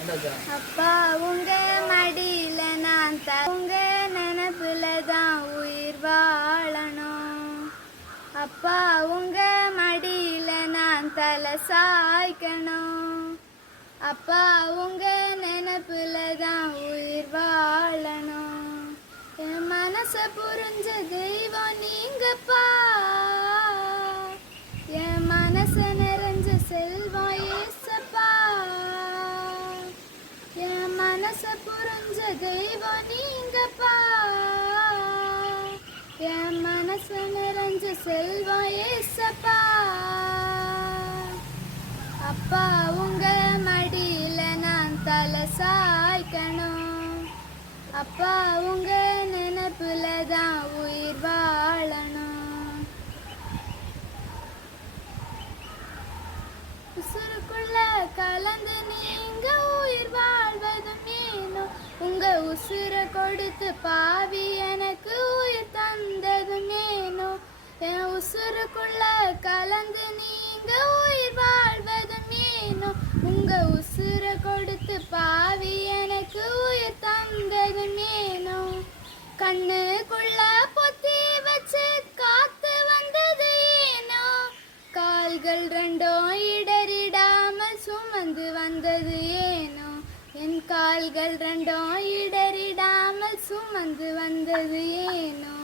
அப்பா உங்க மடியில நான் உங்க நினப்புல தான் உயிர் வாழணும். அப்பா உங்க மடியில நான் தலை சாய்க்கணும். அப்பா உங்க நினப்புல தான் உயிர் வாழணும். என் மனச புரிஞ்ச தெய்வம் நீங்கப்பா, என் மனச நிறைஞ்ச செல்வம் ஏசப்பா, என் மனச புரிஞ்ச தெய்வம் நீங்கப்பா, என் மனச நிறைஞ்ச செல்வம் ஏசப்பா. அப்பா உங்க மடியில நான் தலை சாய்க்கணும். அப்பா உங்க நினைப்புல தான் உயிர் வாழணும். உசுருக்குள்ள கலந்து நீங்க உயிர் வாழ்வதும் ஏனோ, உங்க உசுரை கொடுத்து பாவி எனக்கு உயிர் தந்ததும் ஏனோ. என் உசுருக்குள்ள கலந்து நீங்க உயிர் வாழ்வதும் ஏனோ, உங்க உசுரை கொடுத்து பாவி எனக்கு உயிர் தந்ததும் ஏனோ. கண்ணுக்குள்ள பொத்தி வச்சு காத்து வந்தது ஏனோ, கால்கள் ரெண்டும் இடறிடாமல் சுமந்து வந்தது ஏனோ, என் கால்கள் ரெண்டும் இடறிடாமல் சுமந்து வந்தது ஏனோ.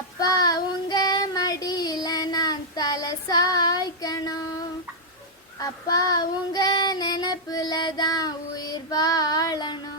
அப்பா உங்க மடியில நான் தலை சாய்க்கணும். அப்பா உங்க நினைப்புல தான் உயிர் வாழணும்.